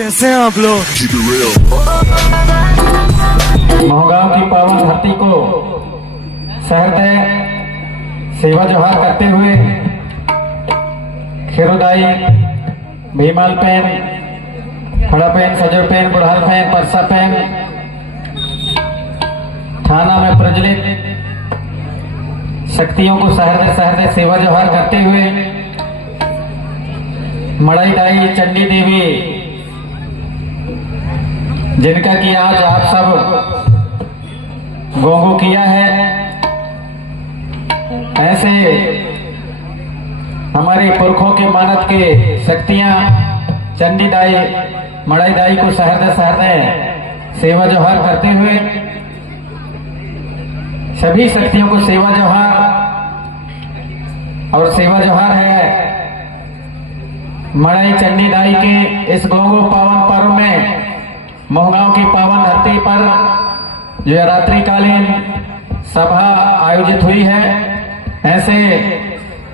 कैसे हैं आप लोग? मोहगांव की पावन धरती को सहृदय सेवा जोहार करते हुए खेरुदाई भीमाल पेन, खड़ा पेन, सजर पेन, बुढ़ाल पेन, परसा पेन थाना में प्रज्वलित शक्तियों को सहृदय सेवा जोहार करते हुए मड़ई दाई चंडी देवी, जिनका कि आज आप सब गोंगो किया है, ऐसे हमारे पुरखों के मानद के शक्तियां चंडी दाई, मड़ई दाई को सहृदय सेवा जोहार करते हुए सभी शक्तियों को सेवा जोहार। और सेवा जोहार है मड़ई चंडी दाई के इस गोंगो पावन पर्व में मोहगांव की पावन धरती पर जो रात्रिकालीन सभा आयोजित हुई है, ऐसे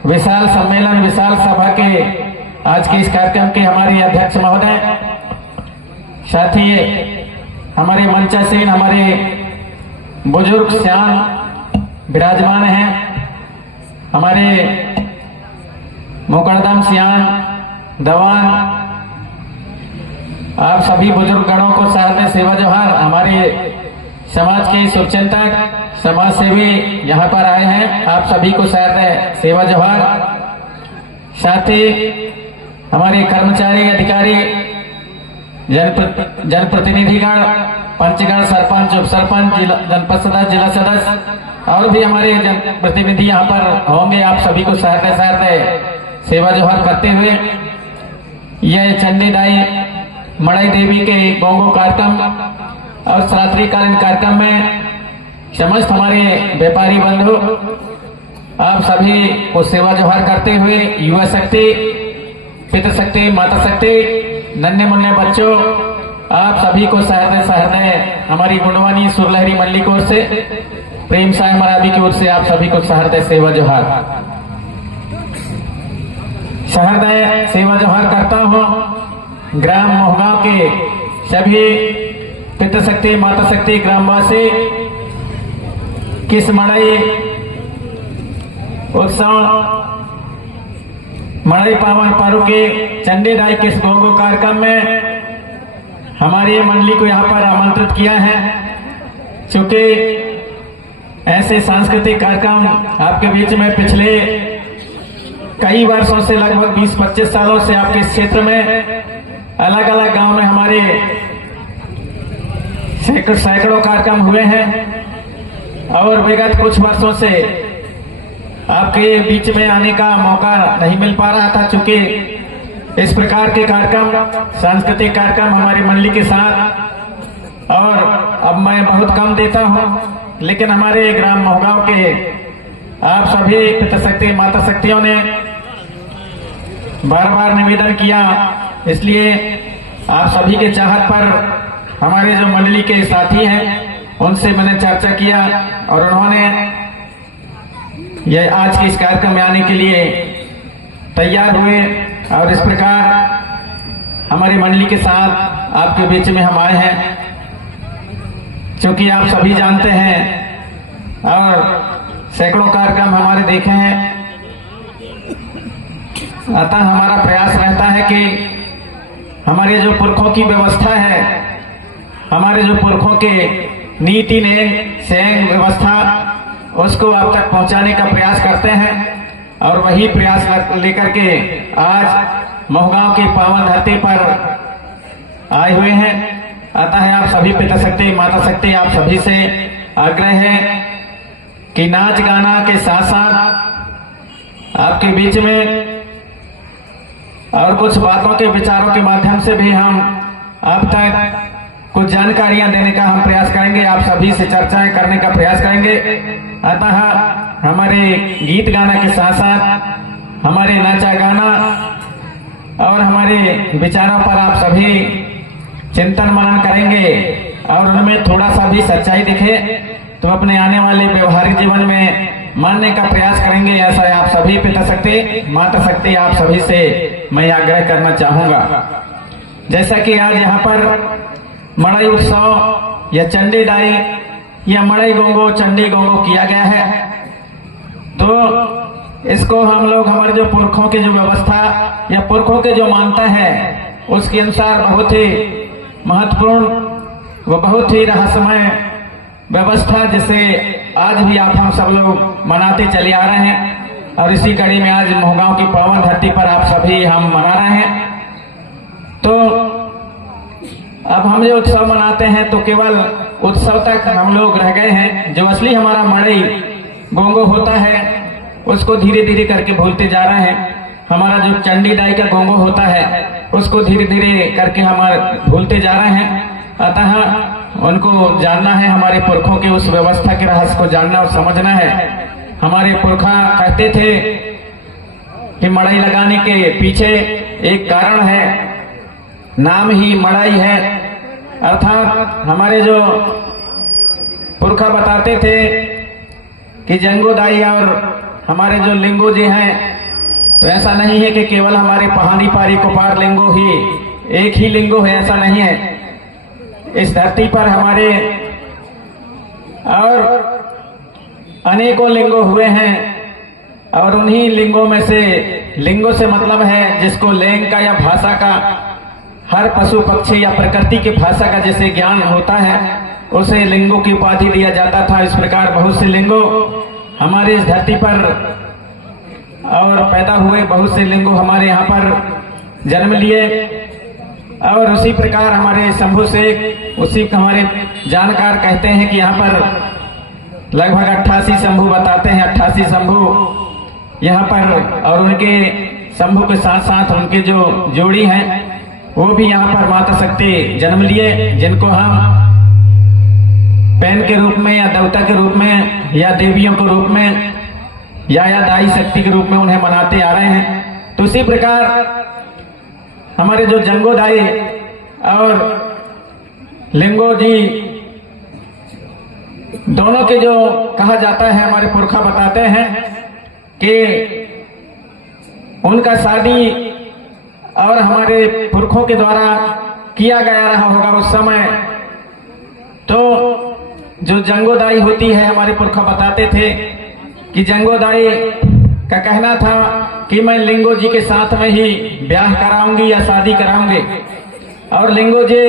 विशाल सम्मेलन, विशाल सभा के आज के इस कार्यक्रम के हमारे अध्यक्ष महोदय, साथ ही हमारे मंचासीन हमारे बुजुर्ग श्याम विराजमान हैं, हमारे मुकदम श्याम दवान, आप सभी बुजुर्ग गणों को सहृदय सेवा जोहार। हमारे समाज के शुभचिंतक, समाज सेवी यहाँ पर आए हैं, आप सभी को सहृदय सेवा जोहार। साथ ही हमारे कर्मचारी, अधिकारी, जनप्रतिनिधिगण, पंचगण, सरपंच, उप सरपंच, जनपद सदस्य, जिला सदस्य और भी हमारे जनप्रतिनिधि यहाँ पर होंगे, आप सभी को सहृदय सेवा जोहार करते हुए यह चंडी दाई मड़ई देवी के गोंगो कार्यक्रम और रात्रिकालीन कार्यक्रम में समस्त हमारे व्यापारी बंधु आप सभी को सेवा जोहार करते हुए युवा शक्ति, पितृशक्ति, माता शक्ति, नन्हे मुन्ने बच्चों, आप सभी को सहृदय हमारी गुणवानी सुरलहरी मल्ली की ओर से, प्रेम साय मराबी की ओर से आप सभी को सहृदय सेवा जोहार। सहृदय सेवा जोहार करता हूँ ग्राम मोहगांव के सभी पितृशक्ति, माता शक्ति, ग्रामवासी किस मड़ई उत्सव, मड़ई पावन पर्व के चंडी दाई के इस गोंगो कार्यक्रम में हमारी मंडली को यहाँ पर आमंत्रित किया है, क्योंकि ऐसे सांस्कृतिक कार्यक्रम आपके बीच में पिछले कई वर्षों से, लगभग 20-25 सालों से आपके इस क्षेत्र में अलग अलग गांव में हमारे सैकड़ों कार्यक्रम हुए हैं और विगत कुछ वर्षों से आपके बीच में आने का मौका नहीं मिल पा रहा था, क्योंकि इस प्रकार के कार्यक्रम, सांस्कृतिक कार्यक्रम हमारी मंडली के साथ और अब मैं बहुत कम देता हूं, लेकिन हमारे ग्राम मोहगांव के आप सभी पितृशक्ति, माता शक्तियों ने बार बार निवेदन किया, इसलिए आप सभी के चाहत पर हमारे जो मंडली के साथी हैं उनसे मैंने चर्चा किया और उन्होंने यह आज के इस कार्यक्रम में आने के लिए तैयार हुए और इस प्रकार हमारी मंडली के साथ आपके बीच में हम आए हैं, क्योंकि आप सभी जानते हैं और सैकड़ों कार्यक्रम हमारे देखे हैं। अतः हमारा प्रयास रहता है कि हमारे जो पुरखों की व्यवस्था है, हमारे जो पुरखों के नीति ने सेंग व्यवस्था, उसको आप तक पहुंचाने का प्रयास करते हैं और वही प्रयास लेकर के आज मोहगांव की पावन धरती पर आए हुए हैं। अतः आप सभी पितृशक्ति, माता शक्ति, आप सभी से आग्रह है कि नाच गाना के साथ साथ आपके बीच में और कुछ बातों के विचारों के माध्यम से भी हम आप तक कुछ जानकारियां देने का हम प्रयास करेंगे, आप सभी से चर्चाएं करने का प्रयास करेंगे। अतः हमारे गीत गाना के साथ साथ हमारे नाचा गाना और हमारे विचारों पर आप सभी चिंतन मनन करेंगे और उनमें थोड़ा सा भी सच्चाई दिखे तो अपने आने वाले व्यवहारिक जीवन में मानने का प्रयास करेंगे। ऐसा आप सभी पितृशक्ति, माता शक्ति, आप सभी से मैं आग्रह करना चाहूंगा। जैसा कि आज यहाँ पर मड़ई उत्सव या चंडी दाई या मड़ई गोंगो चंडी गोंगो किया गया है, तो इसको हम लोग हमारे जो पुरखों की जो व्यवस्था या पुरखों के जो मानता है उसके अनुसार बहुत ही महत्वपूर्ण व बहुत ही रहस्यमय व्यवस्था जिसे आज भी आप हम सब लोग मनाते चले आ रहे हैं। और इसी कड़ी में आज मोहगांव की पावन धरती पर आप सभी हम मना रहे हैं। तो अब हम जो उत्सव मनाते हैं तो केवल उत्सव तक हम लोग रह गए हैं। जो असली हमारा मड़ई गोंगो होता है उसको धीरे धीरे करके भूलते जा रहे हैं। हमारा जो चंडी दाई का गोंगो होता है उसको धीरे धीरे करके हमारे भूलते जा रहे हैं। अतः उनको जानना है, हमारे पुरखों की उस व्यवस्था के रहस्य को जानना और समझना है। हमारे पुरखा कहते थे कि मड़ई लगाने के पीछे एक कारण है, नाम ही मड़ई है। अर्थात हमारे जो पुरखा बताते थे कि जंगो दाई और हमारे जो लिंगो जी हैं, तो ऐसा नहीं है कि केवल हमारे पहाड़ी पारी कोपार लिंगो ही एक ही लिंगो है, ऐसा नहीं है। इस धरती पर हमारे और अनेकों लिंगो हुए हैं और उन्हीं लिंगों में से, लिंगो से मतलब है जिसको लैंग का या भाषा का, हर पशु पक्षी या प्रकृति की भाषा का जैसे ज्ञान होता है उसे लिंगों की उपाधि दिया जाता था। इस प्रकार बहुत से लिंगो हमारे इस धरती पर और पैदा हुए, बहुत से लिंगो हमारे यहाँ पर जन्म लिए। और उसी प्रकार हमारे शंभु से उसी हमारे जानकार कहते हैं कि यहाँ पर लगभग 88 शंभु बताते हैं, 88 शंभु यहाँ पर। और उनके शंभु के साथ साथ उनके जो जोड़ी हैं वो भी यहाँ पर माता शक्ति जन्म लिए, जिनको हम पैन के रूप में या देवता के रूप में या देवियों के रूप में या दाई शक्ति के रूप में उन्हें मनाते आ रहे हैं। तो इसी प्रकार हमारे जो जंगो दाई और लिंगो जी दोनों के जो कहा जाता है, हमारे पुरखा बताते हैं कि उनका शादी और हमारे पुरखों के द्वारा किया गया रहा होगा उस समय। तो जो जंगो दाई होती है, हमारे पुरखा बताते थे कि जंगो दाई का कहना था कि मैं लिंगो जी के साथ में ही ब्याह कराऊंगी या शादी कराऊंगी। और लिंगो जी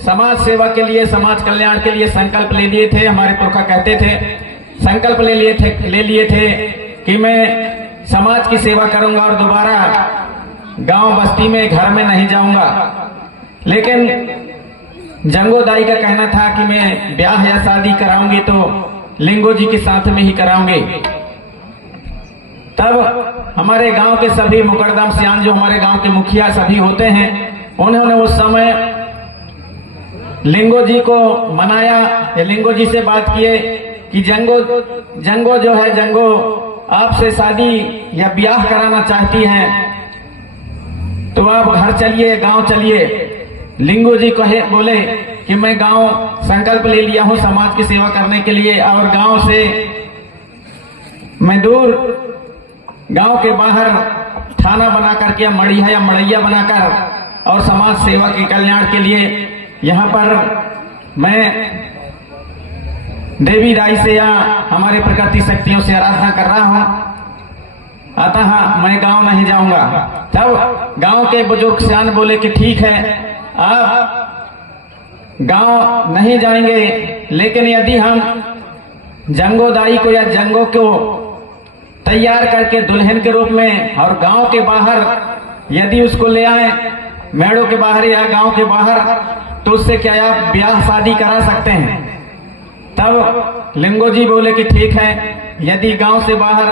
समाज सेवा के लिए, समाज कल्याण के लिए संकल्प ले लिए थे। हमारे पुरखा कहते थे संकल्प ले लिए थे कि मैं समाज की सेवा करूंगा और दोबारा गांव बस्ती में घर में नहीं जाऊंगा। लेकिन जंगो दाई का कहना था कि मैं ब्याह या शादी कराऊंगी तो लिंगो जी के साथ में ही कराऊंगी। तब हमारे गांव के सभी मुकरदम सियान जो हमारे गांव के मुखिया सभी होते हैं, उन्होंने उस समय लिंगो जी को मनाया, लिंगो जी से बात किए कि जंगो जो है, जंगो आपसे शादी या ब्याह कराना चाहती हैं तो आप घर चलिए, गांव चलिए। लिंगो जी कहे बोले कि मैं गांव संकल्प ले लिया हूं समाज की सेवा करने के लिए, और गांव से मैं दूर गांव के बाहर थाना बना करके या मड़िया या मड़ैया बनाकर और समाज सेवा के कल्याण के लिए यहाँ पर मैं देवी दाई से या हमारे प्रकृति शक्तियों से आराधना कर रहा हूँ, अतः मैं गांव नहीं जाऊंगा। तब गांव के बुजुर्ग सियान बोले कि ठीक है, आप गांव नहीं जाएंगे, लेकिन यदि हम जंगो दाई को या जंगो को तैयार करके दुल्हन के रूप में और गांव के बाहर यदि उसको ले आए, मेड़ों के बाहर या गांव के बाहर, तो उससे क्या आप ब्याह शादी करा सकते हैं। तब लिंगो जी बोले कि ठीक है, यदि गांव से बाहर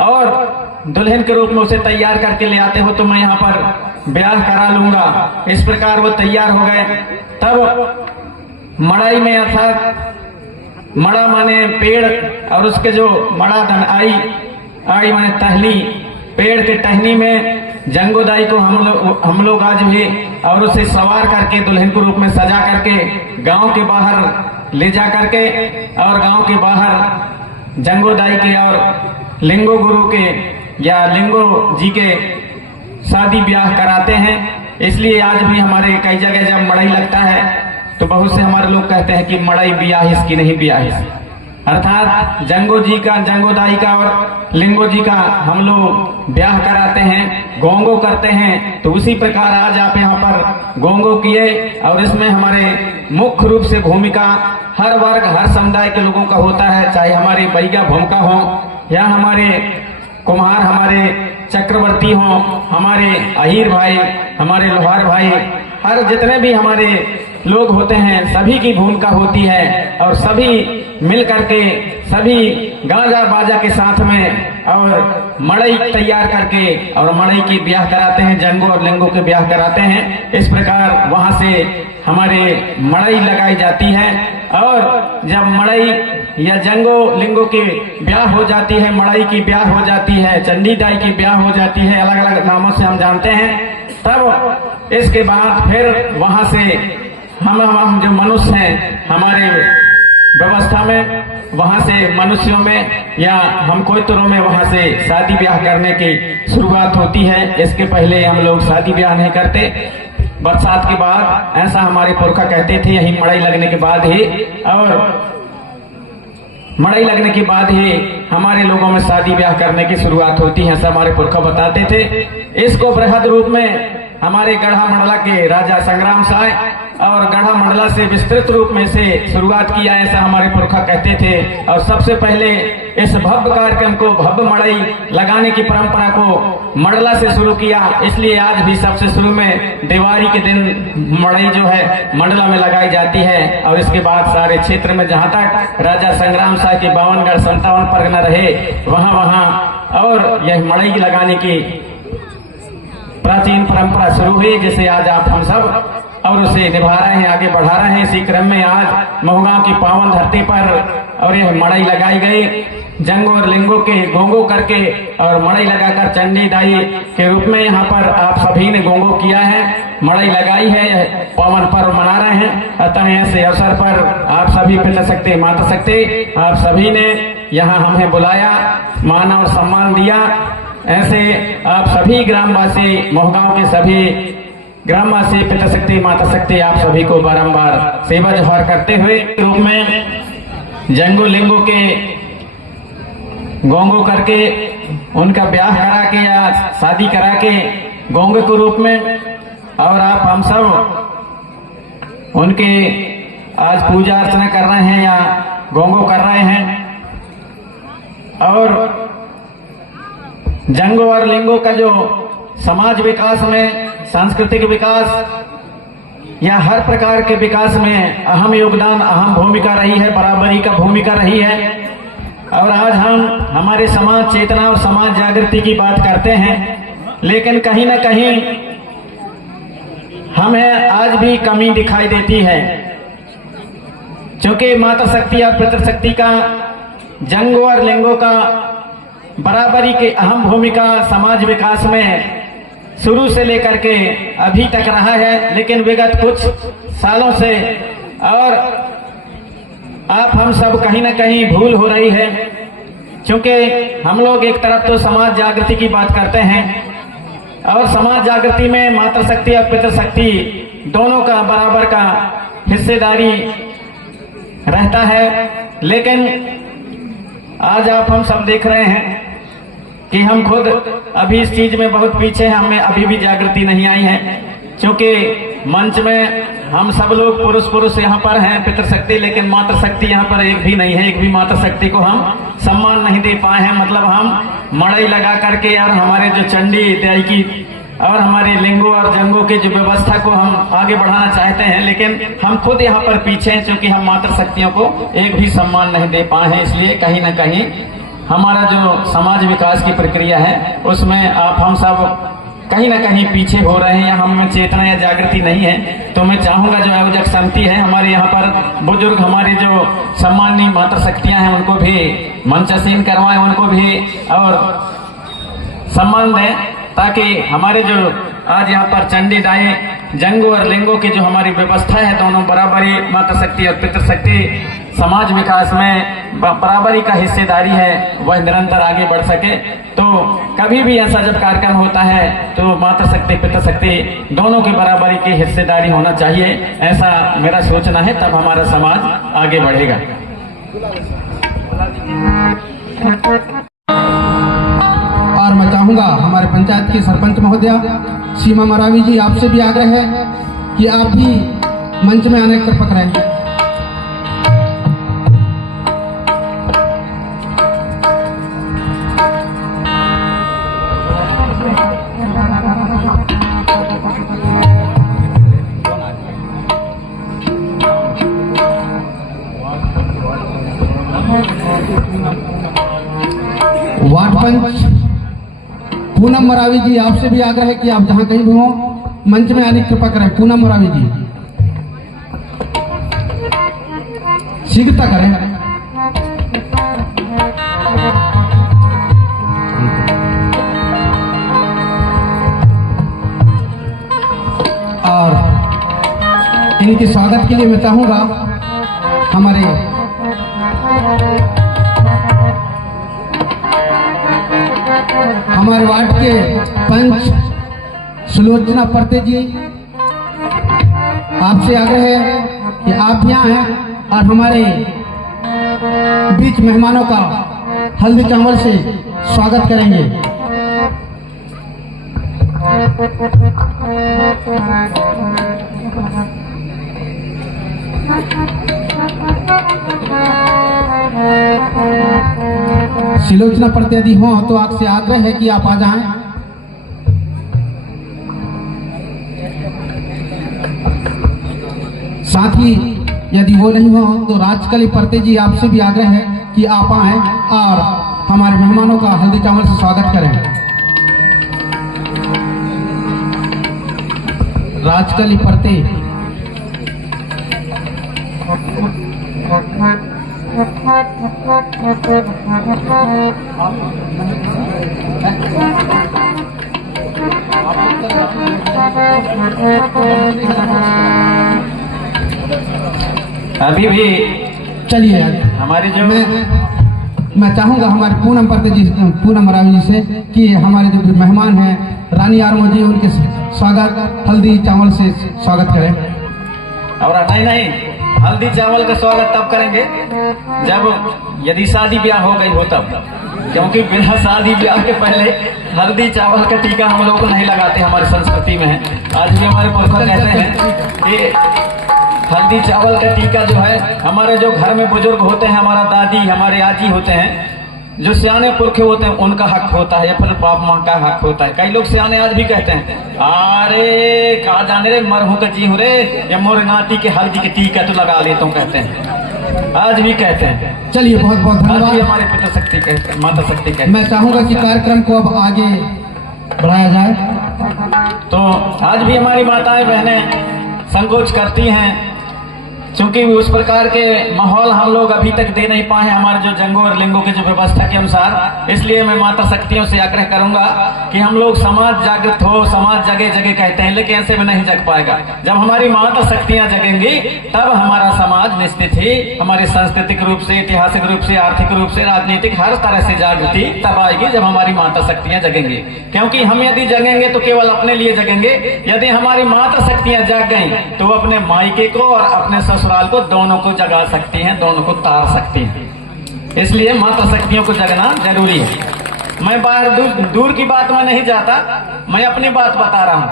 और दुल्हन के रूप में उसे तैयार करके ले आते हो तो मैं यहाँ पर ब्याह करा लूंगा। इस प्रकार वो तैयार हो गए। तब मड़ाई में अर्थात मड़ा माने पेड़, और उसके जो मड़ा धन आई माने टहनी, पेड़ के टहनी में जंगो दाई को हम लोग आज भी और उसे सवार करके दुल्हन के रूप में सजा करके गांव के बाहर ले जा करके और गांव के बाहर जंगो दाई के और लिंगो गुरु के या लिंगो जी के शादी ब्याह कराते हैं। इसलिए आज भी हमारे कई जगह जब मड़ई लगता है तो बहुत से हमारे लोग कहते हैं कि मड़ई ब्याहिस की नहीं ब्याहिस, अर्थात जंगो जी का, जंगोदाई का और लिंगो जी का हम लोग ब्याह कराते हैं, गोंगो करते हैं। तो उसी प्रकार आज आप यहाँ पर गोंगो किए और इसमें हमारे मुख्य रूप से भूमिका हर वर्ग हर समुदाय के लोगों का होता है, चाहे हमारे बैगा भूमिका हो या हमारे कुम्हार, हमारे चक्रवर्ती हो, हमारे अहीर भाई, हमारे लोहार भाई, हर जितने भी हमारे लोग होते हैं सभी की भूमिका होती है और सभी मिल करके सभी गाजा बाजा के साथ में और मड़ई तैयार करके और मड़ई की ब्याह कराते हैं, जंगो और लिंगो के ब्याह कराते हैं। इस प्रकार वहां से हमारे मड़ई लगाई जाती है और जब मड़ई या जंगो लिंगो की ब्याह हो जाती है, मड़ई की ब्याह हो जाती है, चंडी दाई की ब्याह हो जाती है, अलग अलग नामों से हम जानते हैं, तब इसके बाद फिर वहां से हम जो मनुष्य हैं हमारे व्यवस्था में, वहां से मनुष्यों में या हम कोयतरों में वहां से शादी ब्याह करने की शुरुआत होती है। इसके पहले हम लोग शादी ब्याह नहीं करते। बरसात के बाद ऐसा हमारे पुरखा कहते थे, यही मड़ई लगने के बाद ही और मड़ई लगने के बाद ही हमारे लोगों में शादी ब्याह करने की शुरुआत होती है, ऐसा हमारे पुरखा बताते थे। इसको बृहद रूप में हमारे गढ़ा मंडला के राजा संग्राम साय और गढ़ा मंडला से विस्तृत रूप में से शुरुआत किया, ऐसा हमारे पुरखा कहते थे। और सबसे पहले इस भव्य कार्यक्रम को, भव्य मड़ई लगाने की परंपरा को मंडला से शुरू किया, इसलिए आज भी सबसे शुरू में दिवाली के दिन मड़ई जो है मंडला में लगाई जाती है और इसके बाद सारे क्षेत्र में जहां तक राजा संग्राम साय के 52 57 परगना रहे वहां और यह मड़ई लगाने की प्राचीन परंपरा शुरू हुई, जिसे आज आप हम सब और उसे निभा रहे हैं, आगे बढ़ा रहे हैं। इसी क्रम में आज महगांव की पावन धरती पर और यह मड़ई लगाई गई, जंगो और लिंगो के गोंगो करके और मड़ई लगाकर चंडी दाई के रूप में यहाँ पर आप सभी ने गोंगो किया है, मड़ई लगाई है, पावन पर्व मना रहे हैं। अतः ऐसे अवसर पर आप सभी पिता शक्ति माता शक्ति आप सभी ने यहाँ हमें बुलाया, मान और सम्मान दिया। ऐसे आप सभी ग्रामवासी, महगांव के सभी ग्रामवासी, पिता शक्ति माता शक्ति आप सभी को बारंबार सेवा जोहार करते हुए रूप में जंगो लिंगो के गोंगो करके उनका ब्याह करा के या शादी करा के गोंगो के रूप में और आप हम सब उनके आज पूजा अर्चना कर रहे हैं या गोंगो कर रहे हैं। और जंगो और लिंगो का जो समाज विकास में, सांस्कृतिक विकास या हर प्रकार के विकास में अहम योगदान, अहम भूमिका रही है, बराबरी का भूमिका रही है। और आज हम हमारे समाज चेतना और समाज जागृति की बात करते हैं, लेकिन कहीं ना कहीं हमें आज भी कमी दिखाई देती है, क्योंकि माता शक्ति और पितृशक्ति का, जंगो और लिंगो का बराबरी की अहम भूमिका समाज विकास में शुरू से लेकर के अभी तक रहा है। लेकिन विगत कुछ सालों से और आप हम सब कहीं ना कहीं भूल हो रही है, क्योंकि हम लोग एक तरफ तो समाज जागृति की बात करते हैं और समाज जागृति में माता शक्ति और पितृशक्ति दोनों का बराबर का हिस्सेदारी रहता है। लेकिन आज आप हम सब देख रहे हैं कि हम खुद अभी इस चीज में बहुत पीछे हैं, हमें अभी भी जागृति नहीं आई है, क्योंकि मंच में हम सब लोग पुरुष यहाँ पर हैं पितृशक्ति, लेकिन माता शक्ति यहाँ पर एक भी नहीं है, एक भी माता शक्ति को हम सम्मान नहीं दे पाए हैं। मतलब हम मड़ई लगा करके यार हमारे जो चंडी दाई की और हमारे लिंगो और जंगो की जो व्यवस्था को हम आगे बढ़ाना चाहते हैं, लेकिन हम खुद यहाँ पर पीछे हैं, क्योंकि हम माता शक्तियों को एक भी सम्मान नहीं दे पाए हैं। इसलिए कहीं ना कहीं हमारा जो समाज विकास की प्रक्रिया है उसमें आप हम सब कहीं ना कहीं पीछे हो रहे हैं या हम में चेतना या जागृति नहीं है। तो मैं चाहूंगा जो आयोजक समिति है, हमारे यहाँ पर बुजुर्ग, हमारे जो सम्मानीय माता शक्तियां हैं, उनको भी मंचासीन करवाएं, उनको भी और सम्मान दें, ताकि हमारे जो आज यहाँ पर चंडी दाई, जंगो और लिंगो की जो हमारी व्यवस्था है, दोनों बराबरी माता शक्ति और पितृशक्ति समाज विकास में बराबरी का हिस्सेदारी है वह निरंतर आगे बढ़ सके। तो कभी भी ऐसा जब कार्यक्रम होता है तो माता शक्ति पिता शक्ति दोनों की बराबरी की हिस्सेदारी होना चाहिए, ऐसा मेरा सोचना है, तब हमारा समाज आगे बढ़ेगा। और मैं चाहूंगा हमारे पंचायत की सरपंच महोदया सीमा मरावी जी, आपसे भी आग्रह है कि आप भी मंच में आने की कृपा करें। वार्ड पंच पूनम मरावी जी, आपसे भी आग्रह है कि आप जहां कहीं भी हो मंच में आने की कृपा करें। पूनम मरावी जी शीघ्रता करें। और इनके स्वागत के लिए मैं चाहूंगा हमारे वार्ड के पंच सुलोचना परते जी, आपसे आग्रह है कि आप यहाँ हैं और हमारे बीच मेहमानों का हल्दी चावल से स्वागत करेंगे। सुलोचना परते यदि हो तो आपसे आग्रह है कि आप आ जाएं। साथ ही यदि वो नहीं हो तो राजकली परते जी, आपसे भी आग्रह है कि आप आएं और हमारे मेहमानों का हल्दी चावल से स्वागत करें। राजकली परते अभी भी चलिए हमारी जो मैं चाहूंगा हमारे पूनम परते जी, पूनम मरावी जी से कि हमारे जो मेहमान हैं रानी आरमो जी, उनके स्वागत हल्दी चावल से स्वागत करें। और नहीं, हल्दी चावल का स्वागत तब करेंगे जब यदि शादी ब्याह हो गई हो तब, क्योंकि बिना शादी ब्याह के पहले हल्दी चावल का टीका हम लोग को नहीं लगाते, हमारी संस्कृति में है। आज भी हमारे पुरखा कहते हैं कि हल्दी चावल का टीका जो है, हमारे जो घर में बुजुर्ग होते हैं, हमारा दादी हमारे आजी होते हैं, जो सियाने पुरखे होते हैं, उनका हक होता है या फिर बाप माँ का हक होता है। कई लोग सियाने आज भी कहते हैं, अरे कहा जाने रे मरहू का जी हूँ रे, या मोर नाती के हल्दी के टीका तो लगा ले, तुम कहते हैं, आज भी कहते हैं। चलिए बहुत बहुत धन्यवाद। हमारे पिता शक्ति कहते हैं, माता शक्ति कहते हैं। मैं चाहूंगा कि कार्यक्रम को अब आगे बढ़ाया जाए। तो आज भी हमारी माताएं बहनें संकोच करती हैं, क्योंकि उस प्रकार के माहौल हम लोग अभी तक दे नहीं पाए हैं हमारे जो जंगों और लिंगों के जो व्यवस्था के अनुसार। इसलिए मैं माता शक्तियों से आग्रह करूंगा कि हम लोग समाज जागृत हो, समाज जगह जगह कहते हैं, लेकिन ऐसे में नहीं जग पाएगा। जब हमारी माता शक्तियां जगेंगी तब हमारा समाज निश्चित ही हमारे सांस्कृतिक रूप से, ऐतिहासिक रूप से, आर्थिक रूप से, राजनीतिक हर तरह से जागृति तब आएगी जब हमारी माता शक्तियां जगेंगी। क्योंकि हम यदि जगेंगे तो केवल अपने लिए जगेंगे, यदि हमारी माता शक्तियां जाग गई तो वो अपने मायके को और अपने ससुराल को दोनों को जगा सकती हैं, दोनों को तार सकती हैं। इसलिए माता शक्तियों को जगना जरूरी है। मैं बाहर दूर की बात में नहीं जाता, मैं अपनी बात बता रहा हूं,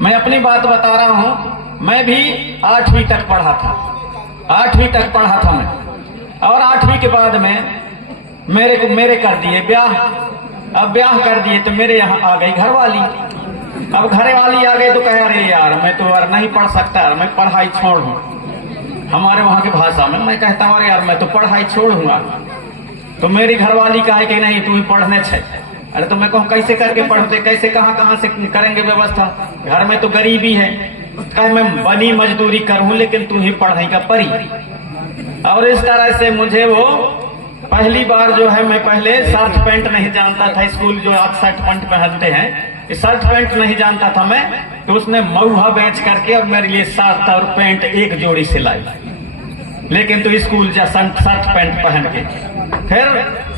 मैं अपनी बात बता रहा हूं। मैं भी 8वीं तक पढ़ा था, 8वीं तक पढ़ा था मैं, और 8वीं के बाद में मेरे कर दिए ब्याह। अब ब्याह कर दिए तो मेरे यहाँ आ गई घरवाली। अब घरवाली आ गई तो कहे अरे यार मैं तो यार नहीं पढ़ सकता, मैं पढ़ाई छोड़ दूं। हमारे वहां की भाषा में मैं कहता हूँ अरे यार मैं तो पढ़ाई छोड़ूंगा। तो मेरी घरवाली कहे कि नहीं तू ही पढ़ने छे। अरे तो मैं कहूँ कैसे करके पढ़ते, कैसे कहाँ से करेंगे व्यवस्था, घर में तो गरीबी है। कहे मैं बनी मजदूरी करूं लेकिन तू ही पढ़ाई का परी। और इस तरह से मुझे वो पहली बार जो है, मैं पहले शर्ट पैंट नहीं जानता था, स्कूल जो आज शर्ट पैंट पहनते हैं, शर्ट पैंट नहीं जानता था मैं, तो उसने मऊहा बेच करके और मेरे लिए शर्ट और पैंट एक जोड़ी सिलाई। लेकिन तू स्कूल जा शर्ट पैंट पहन के। फिर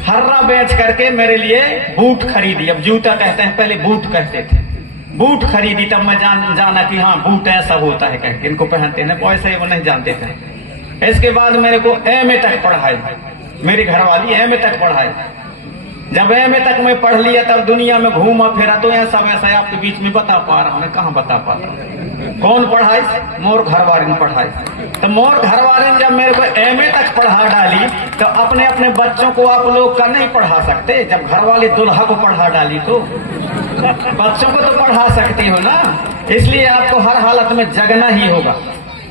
हर्रा बेच करके मेरे लिए बूट खरीदी। अब जूता कहते हैं, पहले बूट कहते थे। बूट खरीदी, तब मैं जाना कि हाँ बूट ऐसा होता है, कह इनको पहनते हैं, वैसे वो नहीं जानते थे। इसके बाद मेरे को एमए तक पढ़ाई, मेरी घरवाली एमए तक पढ़ाई। जब एमए तक मैं पढ़ लिया तब दुनिया में घूमा फिरा, तो ऐसा वैसा आपके बीच में बता पा रहा हूं, कहाँ बता पाता। कौन पढ़ाई? मोर घरवाली ने पढ़ाई। तो मोर घरवाली ने जब मेरे को एमए तक पढ़ा डाली, तो अपने अपने बच्चों को आप लोग का नहीं पढ़ा सकते? जब घरवाली दुल्हा को पढ़ा डाली तो बच्चों को तो पढ़ा सकती हो ना। इसलिए आपको हर हालत में जगना ही होगा,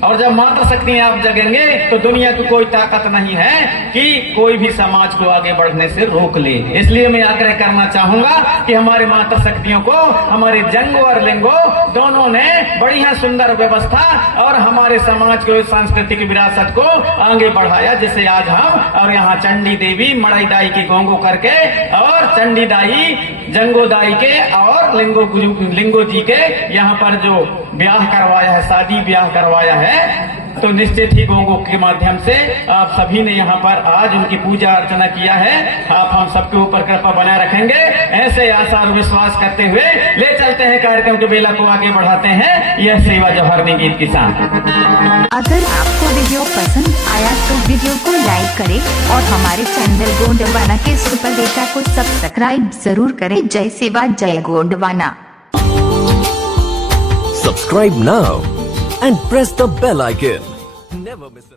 और जब मातृ शक्ति आप जगेंगे तो दुनिया की कोई ताकत नहीं है कि कोई भी समाज को आगे बढ़ने से रोक ले। इसलिए मैं आग्रह करना चाहूंगा कि हमारे मातृ शक्तियों को, हमारे जंगो और लिंगो दोनों ने बढ़िया सुंदर व्यवस्था और हमारे समाज की सांस्कृतिक विरासत को आगे बढ़ाया, जिसे आज हम और यहाँ चंडी देवी मड़ई दाई की गोंगो करके और चंडी दाई जंगो दाई के और लिंगो जी के यहाँ पर जो ब्याह करवाया है, शादी ब्याह करवाया है, तो निश्चित ही गोंगो के माध्यम से आप सभी ने यहाँ पर आज उनकी पूजा अर्चना किया है। आप हम सबके ऊपर कृपा बनाए रखेंगे, ऐसे आशा और विश्वास करते हुए ले चलते हैं कार्यक्रम के बेला को आगे बढ़ाते हैं। यह सेवा जौहरनी गीत के साथ। अगर आपको वीडियो पसंद आया तो वीडियो को लाइक करें और हमारे चैनल गोंडवाना के सुपर डेटा को सब्सक्राइब जरूर करें। जय सेवा जय Gondwana. Subscribe now and press the bell icon. Never miss